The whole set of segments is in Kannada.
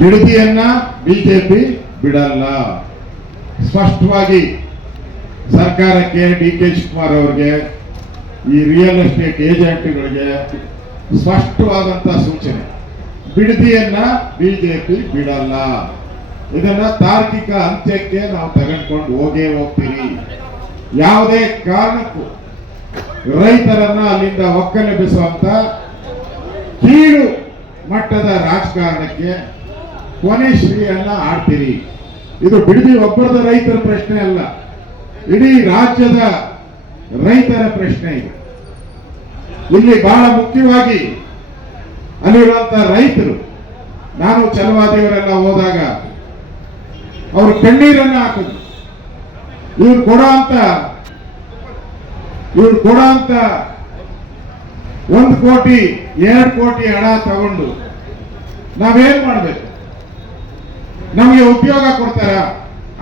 ಬಿಡದಿಯನ್ನ ಬಿಜೆಪಿ ಬಿಡಲ್ಲ. ಸ್ಪಷ್ಟವಾಗಿ ಸರ್ಕಾರಕ್ಕೆ, ಡಿ ಕೆ ಶಿವಕುಮಾರ್ ಅವರಿಗೆ, ಈ ರಿಯಲ್ ಎಸ್ಟೇಟ್ ಏಜೆಂಟ್ಗಳಿಗೆ ಸ್ಪಷ್ಟವಾದಂತ ಸೂಚನೆ, ಬಿಡದಿಯನ್ನ ಬಿಜೆಪಿ ಬಿಡಲ್ಲ. ಇದನ್ನ ತಾರ್ಕಿಕ ಅಂತ್ಯಕ್ಕೆ ನಾವು ತೆಗೆದುಕೊಂಡು ಹೋಗ್ತೀರಿ. ಯಾವುದೇ ಕಾರಣಕ್ಕೂ ರೈತರನ್ನ ಅಲ್ಲಿಂದ ಒಕ್ಕಲೆಬ್ಬಿಸುವಂತ ಕೀಳು ಮಟ್ಟದ ರಾಜಕಾರಣಕ್ಕೆ ಕೊನೆ ಶ್ರೀಯನ್ನ ಆಡ್ತೀರಿ. ಇದು ಬಿಡದಿ ಒಬ್ಬರದ ರೈತರ ಪ್ರಶ್ನೆ ಅಲ್ಲ, ಇಡೀ ರಾಜ್ಯದ ರೈತರ ಪ್ರಶ್ನೆ ಇದು. ಇಲ್ಲಿ ಬಹಳ ಮುಖ್ಯವಾಗಿ ಅಲ್ಲಿರುವಂತ ರೈತರು, ನಾನು ಛಲವಾದಿಯವರೆಲ್ಲ ಹೋದಾಗ ಅವರು ಕಣ್ಣೀರನ್ನ ಹಾಕಿದ್ರು. ಇವ್ರು ಕೊಡೋ ಅಂತ 1 ಕೋಟಿ 2 ಕೋಟಿ ಹಣ ತಗೊಂಡು ನಾವೇನ್ ಮಾಡ್ಬೇಕು? ನಮಗೆ ಉದ್ಯೋಗ ಕೊಡ್ತಾರ?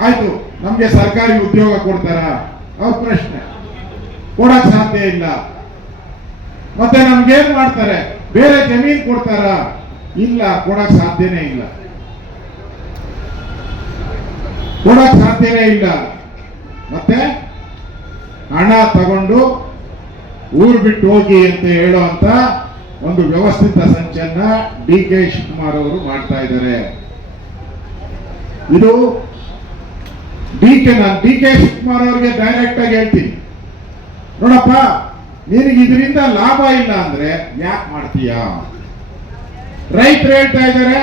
ಆಯ್ತು, ನಮ್ಗೆ ಸರ್ಕಾರಿ ಉದ್ಯೋಗ ಕೊಡ್ತಾರ? ಅವ್ರ ಪ್ರಶ್ನೆ. ಕೊಡಕ್ ಸಾಧ್ಯ ಇಲ್ಲ. ಮತ್ತೆ ನಮ್ಗೇನ್ ಮಾಡ್ತಾರೆ? ಬೇರೆ ಜಮೀನ್ ಕೊಡ್ತಾರ? ಇಲ್ಲ, ಕೊಡಕ್ ಸಾಧ್ಯನೇ ಇಲ್ಲ. ಕೊಡಕ್ ಸಾಧ್ಯನೇ ಇಲ್ಲ. ಮತ್ತೆ ಹಣ ತಗೊಂಡು ಊರು ಬಿಟ್ಟು ಹೋಗಿ ಅಂತ ಹೇಳುವಂತ ಒಂದು ವ್ಯವಸ್ಥಿತ ಸಂಚನ್ನ ಡಿ ಕೆ ಶಿವಕುಮಾರ್ ಅವರು ಮಾಡ್ತಾ ಇದ್ದಾರೆ. ಇದು ನಾನು ಡಿ ಕೆ ಶಿವಕುಮಾರ್ ಅವರಿಗೆ ಡೈರೆಕ್ಟ್ ಆಗಿ ಹೇಳ್ತೀನಿ, ನೋಡಪ್ಪ, ನಿನಗೆ ಇದರಿಂದ ಲಾಭ ಇಲ್ಲ ಅಂದ್ರೆ ಯಾಕೆ ಮಾಡ್ತೀಯ? ರೈತರು ಹೇಳ್ತಾ ಇದ್ದಾರೆ,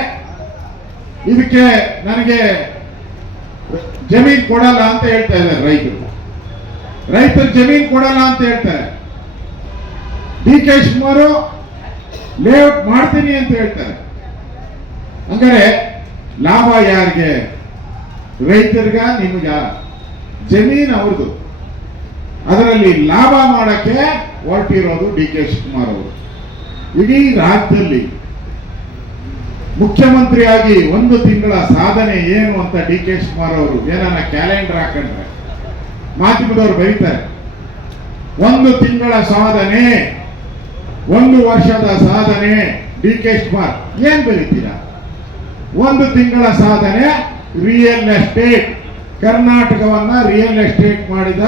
ಇದಕ್ಕೆ ನನಗೆ ಜಮೀನ್ ಕೊಡಲ್ಲ ಅಂತ ಹೇಳ್ತಾ ಇದ್ದಾರೆ. ರೈತರು ಜಮೀನ್ ಕೊಡಲ್ಲ ಅಂತ ಹೇಳ್ತಾರೆ. ಡಿ ಕೆ ಶಿವಕುಮಾರ್ ಲೇಔಟ್ ಮಾಡ್ತೀನಿ ಅಂತ ಹೇಳ್ತಾರೆ. ಹಂಗಾರೆ ಲಾಭ ಯಾರಿಗೆ? ರೈತರಿಗ? ನಿಮ್ಗ? ಜಮೀನ್ ಅವ್ರದ್ದು. ಅದರಲ್ಲಿ ಲಾಭ ಮಾಡಕ್ಕೆ ಹೊರಟಿರೋದು ಡಿ ಕೆ ಶಿವಕುಮಾರ್ ಅವರು. ಇಡೀ ರಾಜ್ಯದಲ್ಲಿ ಮುಖ್ಯಮಂತ್ರಿಯಾಗಿ 1 ತಿಂಗಳ ಸಾಧನೆ ಏನು ಅಂತ ಡಿ ಕೆ ಶಿವಕುಮಾರ್ ಅವರು ಏನಾನ ಕ್ಯಾಲೆಂಡರ್ ಹಾಕೊಂಡ್ರೆ ಮಾಧ್ಯಮದವರು ಬರೀತಾರೆ. 1 ತಿಂಗಳ ಸಾಧನೆ, 1 ವರ್ಷದ ಸಾಧನೆ. ಡಿ ಕೆ ಶಿವಕುಮಾರ್ ಏನ್ ಬರೀತೀರಾ? 1 ತಿಂಗಳ ಸಾಧನೆ ರಿಯಲ್ ಎಸ್ಟೇಟ್, ಕರ್ನಾಟಕವನ್ನ ರಿಯಲ್ ಎಸ್ಟೇಟ್ ಮಾಡಿದ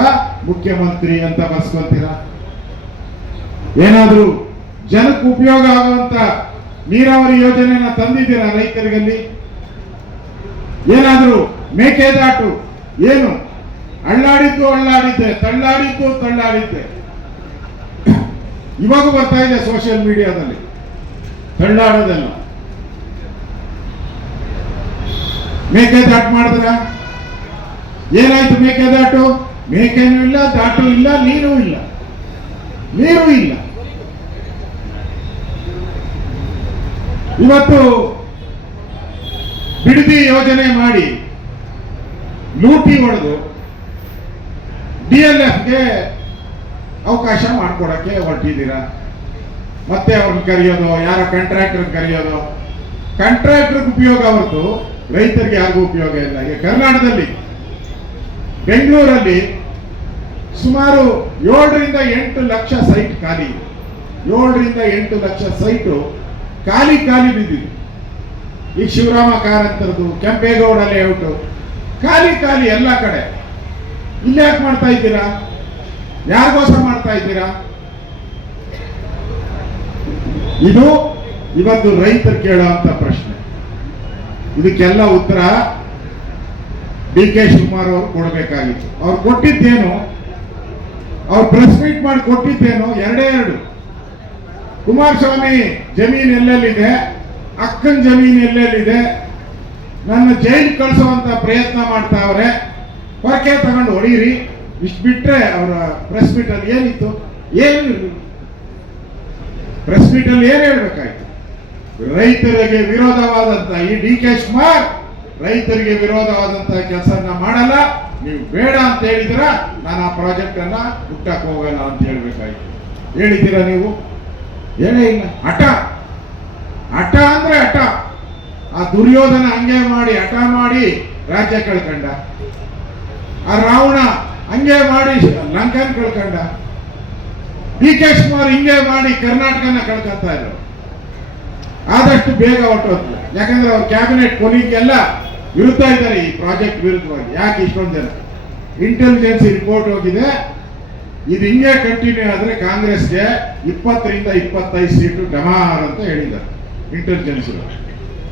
ಮುಖ್ಯಮಂತ್ರಿ ಅಂತ ಬರ್ಸ್ಕೊಂತೀರಾ? ಏನಾದ್ರೂ ಜನಕ್ಕೆ ಉಪಯೋಗ ಆಗುವಂತ ನೀರಾವರಿ ಯೋಜನೆನ ತಂದಿದ್ದೀರಾ ರೈತರಿಗಲ್ಲಿ? ಏನಾದ್ರೂ ಮೇಕೆದಾಟು ಏನು ಅಳ್ಳಾಡಿದ್ದೆ, ತಳ್ಳಾಡಿದ್ದೆ. ಇವಾಗ ಬರ್ತಾ ಇದೆ ಸೋಷಿಯಲ್ ಮೀಡಿಯಾದಲ್ಲಿ ತಳ್ಳಾಡೋದೆಲ್ಲ. ಮೇಕೆದಾಟು ಮಾಡಿದ್ರ? ಏನಾಯ್ತು ಮೇಕೆದಾಟು? ಮೇಕೆನೂ ಇಲ್ಲ, ದಾಟು ಇಲ್ಲ, ನೀರು ಇಲ್ಲ. ಇವತ್ತು ಬಿಡದಿ ಯೋಜನೆ ಮಾಡಿ ಲೂಟಿ ಹೊಡೆದು DLFಗೆ ಅವಕಾಶ ಮಾಡಿಕೊಡಕ್ಕೆ ಹೊರಟಿದ್ದೀರಾ. ಮತ್ತೆ ಅವ್ರನ್ನ ಕರೆಯೋದು, ಯಾರ ಕಾಂಟ್ರಾಕ್ಟರ್ ಕರೆಯೋದು. ಕಾಂಟ್ರಾಕ್ಟರ್ಗೆ ಉಪಯೋಗ ಹೊರತು ರೈತರಿಗೆ ಯಾರಿಗೂ ಉಪಯೋಗ ಇಲ್ಲ. ಈಗ ಕರ್ನಾಟಕದಲ್ಲಿ ಬೆಂಗಳೂರಲ್ಲಿ ಸುಮಾರು 7 ರಿಂದ 8 ಲಕ್ಷ ಸೈಟ್ ಖಾಲಿ ಇದೆ. 7 ರಿಂದ 8 ಲಕ್ಷ ಸೈಟು ಖಾಲಿ ಬಿದ್ದಿದೆ. ಈಗ ಶಿವರಾಮ ಕಾರಂತರದು, ಕೆಂಪೇಗೌಡ ಲೇಔಟ್ ಖಾಲಿ ಎಲ್ಲ ಕಡೆ. ಇಲ್ಲಿ ಯಾಕೆ ಮಾಡ್ತಾ ಇದ್ದೀರಾ? ಯಾರಿಗೋಸ್ಕರ ಮಾಡ್ತಾ ಇದ್ದೀರಾ? ಇದು ಇವತ್ತು ರೈತರು ಕೇಳುವಂತ ಪ್ರಶ್ನೆ. ಇದಕ್ಕೆಲ್ಲ ಉತ್ತರ ಡಿ ಕೆ ಶಿವಕುಮಾರ್ ಅವರು ಕೊಡಬೇಕಾಗಿತ್ತು. ಅವ್ರು ಕೊಟ್ಟಿದ್ದೇನು? ಅವ್ರು ಪ್ರೆಸ್ ಮೀಟ್ ಮಾಡಿ ಕೊಟ್ಟಿದ್ದೇನು? 2 ಕುಮಾರಸ್ವಾಮಿ ಜಮೀನ್ ಎಲ್ಲೆಲ್ಲಿದೆ, ಅಕ್ಕನ ಜಮೀನ್ ಎಲ್ಲೆಲ್ಲಿದೆ, ನನ್ನ ಜೈಲ್ ಕಳಿಸುವಂತ ಪ್ರಯತ್ನ ಮಾಡ್ತಾವ್ರೆ, ಹೊರಕೆ ತಗೊಂಡು ಹೊಡೀರಿ. ಇಷ್ಟು ಬಿಟ್ರೆ ಅವರ ಪ್ರೆಸ್ ಮೀಟ್ ಅಲ್ಲಿ ಏನಿತ್ತು? ಏನು ಪ್ರೆಸ್ ಮೀಟ್ ಅಲ್ಲಿ ಏನ್ ಹೇಳ್ಬೇಕಾಯ್ತು? ರೈತರಿಗೆ ವಿರೋಧವಾದಂತ ಈ ಡಿ ಕೆ ಶಿವಕುಮಾರ್ ರೈತರಿಗೆ ವಿರೋಧವಾದಂತಹ ಕೆಲಸನ ಮಾಡಲ್ಲ. ನೀವು ಬೇಡ ಅಂತ ಹೇಳಿದಿರ, ನಾನು ಆ ಪ್ರಾಜೆಕ್ಟ್ ಅನ್ನ ಹುಟ್ಟಕ್ಕೆ ಹೋಗಲ್ಲ ಅಂತ ಹೇಳ್ಬೇಕಾಯ್ತು. ಹೇಳಿದ್ದೀರಾ ನೀವು? ಹೇಳೇ ಇಲ್ಲ. ಹಠ ಅಂದ್ರೆ ಹಠ. ಆ ದುರ್ಯೋಧನ ಹಂಗೆ ಮಾಡಿ ಹಠ ಮಾಡಿ ರಾಜ್ಯ ಕಳ್ಕೊಂಡ. ಆ ರಾವಣ ಹಂಗೆ ಮಾಡಿ ಲಂಕನ್ ಕಳ್ಕೊಂಡ. ಡಿ ಕೆ ಶಿವಕುಮಾರ್ ಹಿಂಗೆ ಮಾಡಿ ಕರ್ನಾಟಕನ ಕಳ್ಕೊಂತ ಇದ್ರು. ಆದಷ್ಟು ಬೇಗ ಹೊರಟೋದ್ರು. ಯಾಕಂದ್ರೆ ಅವ್ರ ಕ್ಯಾಬಿನೆಟ್ ಕೊಲೀಗ್ ಎಲ್ಲ ವಿರುದ್ಧ ಇದ್ದಾರೆ ಈ ಪ್ರಾಜೆಕ್ಟ್ ವಿರುದ್ಧವಾಗಿ. ಯಾಕೆ ಇಷ್ಟೊಂದು ಜನ? ಇಂಟೆಲಿಜೆನ್ಸ್ ರಿಪೋರ್ಟ್ ಹೋಗಿದೆ, ಇದು ಹಿಂಗೆ ಕಂಟಿನ್ಯೂ ಆದ್ರೆ ಕಾಂಗ್ರೆಸ್ಗೆ 20ರಿಂದ 25 ಸೀಟು ಡಮಾರ್ ಅಂತ ಹೇಳಿದ್ದಾರೆ. ಇಂಟೆಲಿಜೆನ್ಸ್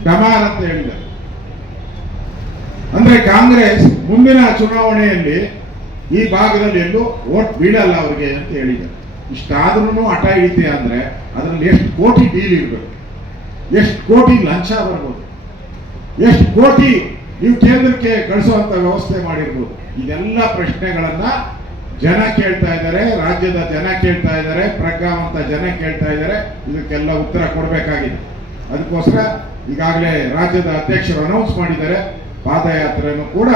ಡಮಾರ್ ಅಂತ ಹೇಳಿದ್ದಾರೆ. ಅಂದ್ರೆ ಕಾಂಗ್ರೆಸ್ ಮುಂದಿನ ಚುನಾವಣೆಯಲ್ಲಿ ಈ ಭಾಗದಲ್ಲಿ ಎಲ್ಲೂ ವೋಟ್ ಬೀಳಲ್ಲ ಅವ್ರಿಗೆ ಅಂತ ಹೇಳಿದ್ದಾರೆ. ಇಷ್ಟಾದ್ರೂ ಹಠ ಹಿಡಿತೆ ಅಂದ್ರೆ ಅದರಲ್ಲಿ ಎಷ್ಟು ಕೋಟಿ ಡೀಲ್ ಇರಬೇಕು, ಎಷ್ಟು ಕೋಟಿ ಲಂಚ ಬರ್ಬೋದು, ಎಷ್ಟು ಕೋಟಿ ನೀವು ಕೇಂದ್ರಕ್ಕೆ ಕಳಿಸುವಂತ ವ್ಯವಸ್ಥೆ ಮಾಡಿರ್ಬೋದು. ಇದೆಲ್ಲ ಪ್ರಶ್ನೆಗಳನ್ನ ಜನ ಕೇಳ್ತಾ ಇದ್ದಾರೆ, ರಾಜ್ಯದ ಜನ ಕೇಳ್ತಾ ಇದ್ದಾರೆ, ಪ್ರಜ್ಞಾವಂತ ಜನ ಕೇಳ್ತಾ ಇದ್ದಾರೆ. ಇದಕ್ಕೆಲ್ಲ ಉತ್ತರ ಕೊಡಬೇಕಾಗಿದೆ. ಅದಕ್ಕೋಸ್ಕರ ಈಗಾಗಲೇ ರಾಜ್ಯದ ಅಧ್ಯಕ್ಷರು ಅನೌನ್ಸ್ ಮಾಡಿದ್ದಾರೆ, ಪಾದಯಾತ್ರೆಯನ್ನು ಕೂಡ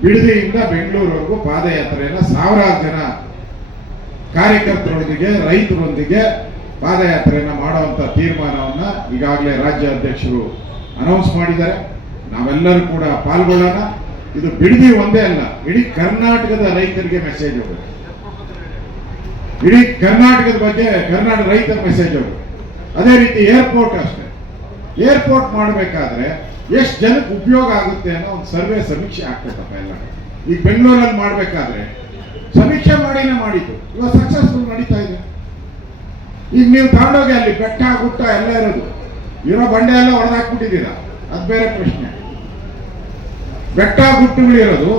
ಬಿಡದಿಯಿಂದ ಬೆಂಗಳೂರುವರೆಗೂ ಪಾದಯಾತ್ರೆಯನ್ನು ಸಾವಿರಾರು ಜನ ಕಾರ್ಯಕರ್ತರೊಂದಿಗೆ ರೈತರೊಂದಿಗೆ ಪಾದಯಾತ್ರೆಯನ್ನು ಮಾಡುವಂತ ತೀರ್ಮಾನವನ್ನ ಈಗಾಗಲೇ ರಾಜ್ಯ ಅಧ್ಯಕ್ಷರು ಅನೌನ್ಸ್ ಮಾಡಿದ್ದಾರೆ. ನಾವೆಲ್ಲರೂ ಕೂಡ ಪಾಲ್ಗೊಳ್ಳೋಣ. ಇದು ಬಿಡದಿ ಒಂದೇ ಅಲ್ಲ, ಇಡೀ ಕರ್ನಾಟಕದ ರೈತರಿಗೆ ಮೆಸೇಜ್ ಹೋಗುತ್ತೆ. ಇಡೀ ಕರ್ನಾಟಕದ ಬಗ್ಗೆ ಕರ್ನಾಟಕ ರೈತರ ಮೆಸೇಜ್ ಹೋಗುತ್ತೆ. ಅದೇ ರೀತಿ ಏರ್ಪೋರ್ಟ್ ಅಷ್ಟೇ. ಏರ್ಪೋರ್ಟ್ ಮಾಡಬೇಕಾದ್ರೆ ಎಷ್ಟು ಜನಕ್ಕೆ ಉಪಯೋಗ ಆಗುತ್ತೆ ಅನ್ನೋ ಒಂದು ಸರ್ವೆ ಸಮೀಕ್ಷೆ ಆಗ್ತದಪ್ಪ. ಎಲ್ಲ ಈಗ ಬೆಂಗಳೂರಲ್ಲಿ ಮಾಡಬೇಕಾದ್ರೆ ಸಮೀಕ್ಷೆ ಮಾಡಿನೇ ಮಾಡಿದ್ದು, ಇವಾಗ ಸಕ್ಸಸ್ಫುಲ್ ನಡೀತಾ ಇದೆ. ಈಗ ನೀವು ತಗೊಂಡೋಗಿ ಅಲ್ಲಿ ಬೆಟ್ಟ ಗುಟ್ಟ ಎಲ್ಲ ಇರೋದು, ಇರೋ ಬಂಡೆ ಎಲ್ಲ ಹೊಡೆದಾಕ್ಬಿಟ್ಟಿದ್ದೀರಾ, ಅದು ಬೇರೆ ಪ್ರಶ್ನೆ. ಬೆಟ್ಟ ಗುಟ್ಟುಗಳಿರೋದು,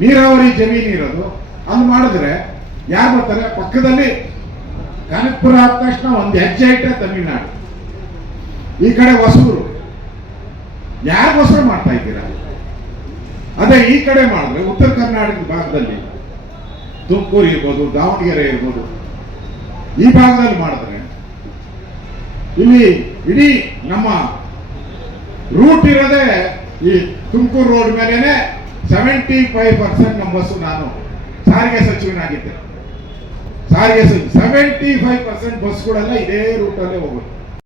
ನೀರಾವರಿ ಜಮೀನು ಇರೋದು, ಅಲ್ಲಿ ಮಾಡಿದ್ರೆ ಯಾರು ಬರ್ತಾರೆ? ಪಕ್ಕದಲ್ಲಿ ಕನಕಪುರ ಆದ ತಕ್ಷಣ ಒಂದು ಹೆಜ್ಜೆ ಇಟ್ಟರೆ ತಮಿಳ್ನಾಡು, ಈ ಕಡೆ ಹೊಸೂರು. ಯಾರಿಗೋಸ್ಕರ ಮಾಡ್ತಾ ಇದ್ದೀರಾ? ಅದೇ ಈ ಕಡೆ ಮಾಡಿದ್ರೆ ಉತ್ತರ ಕರ್ನಾಟಕದ ಭಾಗದಲ್ಲಿ ತುಮಕೂರು ಇರ್ಬೋದು, ದಾವಣಗೆರೆ ಇರ್ಬೋದು, ಈ ಭಾಗದಲ್ಲಿ ಮಾಡಿದ್ರೆ ಇಲ್ಲಿ ಇಡೀ ನಮ್ಮ ರೂಟ್ ಇರೋದೇ ಈ ತುಮಕೂರು ರೋಡ್ ಮೇಲೇನೆ 75% ನಮ್ಮ ಬಸ್ಸು. ನಾನು ಸಾರಿಗೆ ಸಚಿವನಾಗಿದ್ದೆ, ಸಾರಿಗೆ 75% ಬಸ್ಗಳೆಲ್ಲ ಇದೇ ರೂಟಲ್ಲೇ ಹೋಗೋದು.